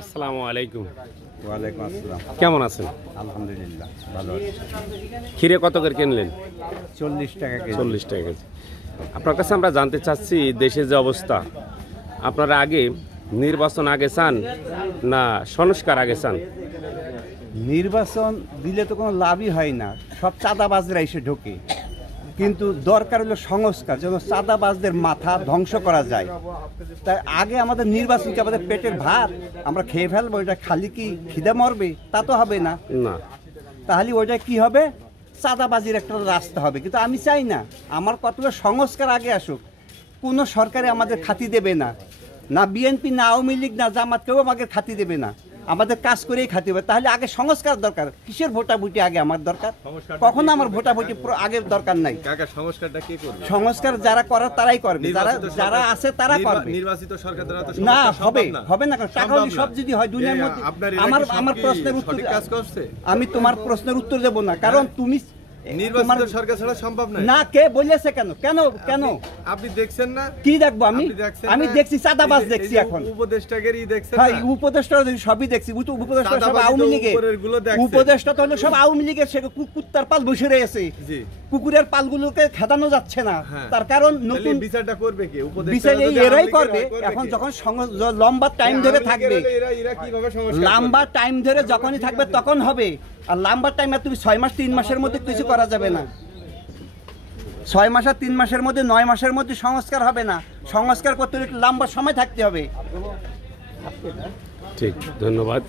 আসসালামু আলাইকুম। ওয়ালাইকুম আসসালাম। কেমন আছেন? আলহামদুলিল্লাহ ভালো আছি। ক্ষীরে কত করে কিনলেন? 40 টাকা কেজি। 40 টাকা কেজি। আপনার কাছে আমরা জানতে চাচ্ছি দেশের যে অবস্থা, আপনারা আগে নির্বাচন আগে চান না সংস্কার আগে চান? নির্বাচন দিলে তো কোনো লাভই হয় না, সব চাঁদাবাজরা এসে ঢোকে। কিন্তু দরকার হলো সংস্কার, যেন চাঁদাবাজদের মাথা ধ্বংস করা যায়। তাই আগে আমাদের নির্বাচনকে আমাদের পেটের ভাত আমরা খেয়ে ফেলবো, ওইটা খালি কি খিদে মরবে? তা তো হবে না। না, তাহলে ওইটা কি হবে? চাঁদাবাজির একটা রাস্তা হবে। কিন্তু আমি চাই না, আমার কতগুলো সংস্কার আগে আসুক। কোনো সরকারে আমাদের খাতি দেবে না, না বিএনপি, না আওয়ামী লীগ, না জামাত, কেউ আমাদের খাতি দেবে না। আমাদের কাজ করেই খাতি হবে। তাহলে আগে সংস্কার দরকার। কিসের ভোটাভুটি আগে আমার দরকার? কখনো আমার ভোটাভুটি আগে দরকার নাই। সংস্কারটা কে করবে? সংস্কার যারা করার তারাই করবে, যারা আছে তারা করবে। নির্বাচিত সরকার দ্বারা তো না, হবে না। হবে না। টাকা হলে সব যদি হয় দুনিয়ার মধ্যে। আমার প্রশ্নের উত্তর, কাজ করছে। আমি তোমার প্রশ্নের উত্তর দেব না, কারণ তুমি নির্বাচিত সরকার ছাড়া সম্ভব না। না, কে বলেছে? কেন কেন কেন আপনি দেখছেন না? কি দেখবো আমি? আমি দেখছি চাঁদাবাজ দেখছি। এখন উপদেষ্টাগেরই দেখছেন ভাই, না? উপদেষ্টা সবই দেখছি। উপদেষ্টা সব আওয়ামী লীগের। উপদেষ্টা তো হলো সব আওয়ামী লীগের। সে কুত্তার পাল বসে রয়েছে। জি। কুকুরের পালগুলোকে খেদানো যাচ্ছে না। তার কারণ নতুন বিচারটা করবে কে? বিচার এরাই করবে। এখন যখন লম্বা টাইম ধরে থাকবে, এরা কিভাবে সংস্কার লম্বা টাইম ধরে যখনই থাকবে তখন হবে। আর লম্বা টাইমে তুমি 6 মাস 3 মাসের মধ্যে কিছু করা যাবে না। 6 মাস আর 3 মাসের মধ্যে, 9 মাসের মধ্যে সংস্কার হবে না। সংস্কার করতে হলে লম্বা সময় থাকতে হবে। ঠিক, ধন্যবাদ।